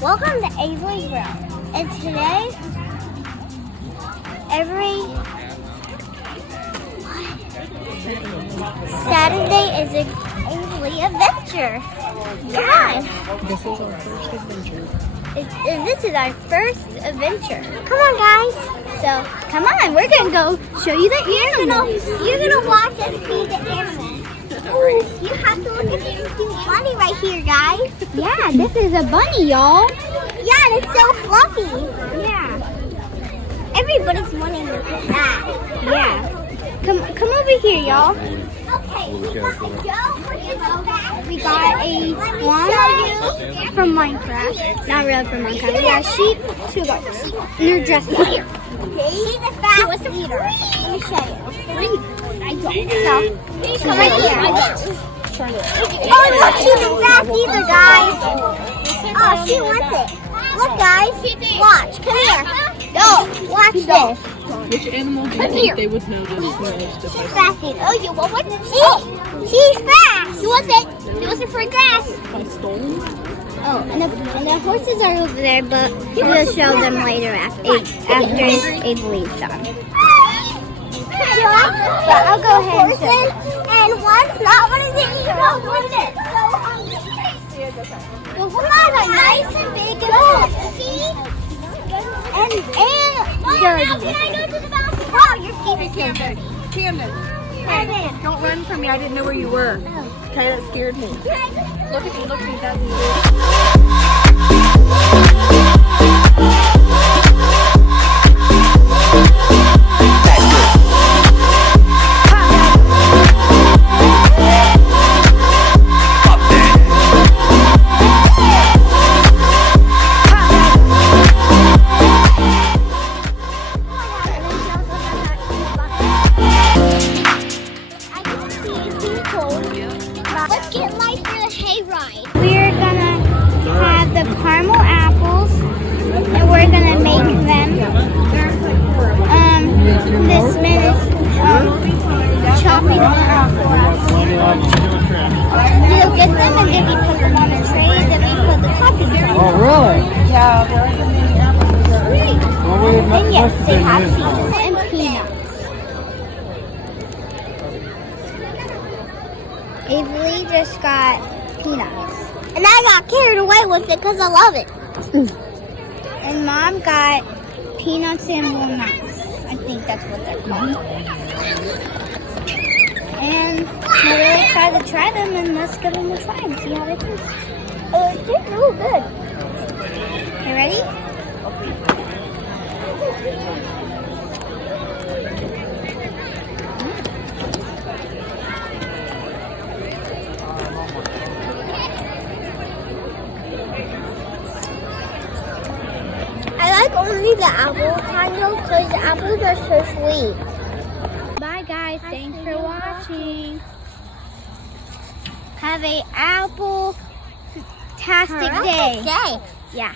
Welcome to Avery's World. And today, every Saturday is an Avery adventure. Yeah. This is our first adventure. And this is our first adventure. Come on, guys. So, come on. We're going to go show you the animals. You're going to watch us feed the animals. Ooh, you have to look at this cute bunny right here, guys. Yeah, this is a bunny, y'all. Yeah, it's so fluffy. Yeah. Everybody's wanting to pet that. Yeah. Come over here, y'all. Okay, we got a llama from Minecraft. Not really from Minecraft. We got sheep, 2 goats. And they're dressed up here. She's the fast leader. Let me show you. So, come right here. Oh, look, she's the fast leader, guys. Oh, she wants it. Look, guys. Watch. Come here. Go. Watch this. Which animal do you think they would know this most She's if fast. Oh, you want one? She's fast. She wants it. She wants it for grass. I stole them? Oh, and the horses are over there, but we'll show them later after Avery's done. But I'll go ahead and show you. And one's not one of these. No, one is. The horses are nice and big and fluffy. And dirty. Can I go to the bathroom? Oh, your feet are so dirty. Camden, hey, don't run from me. I didn't know where you were. Okay, that scared me. Look at me, that's Let's get light for the hayride. We're gonna have the caramel apples, and we're gonna make them. This man is chopping them up for us. We'll get them and then we put them on a tray, then we put the toppings on. Oh, really? yeah. Well, And yes, they have peaches and peanuts. Avery just got peanuts. And I got carried away with it because I love it. And Mom got peanuts and walnuts. I think that's what they're called. And we're really excited to try them, and let's give them a try and see how they taste. It tastes real good. You ready? I like only the apple kind though, because the apples are so sweet. Bye guys, thanks for watching. Have a apple-tastic day. Yeah.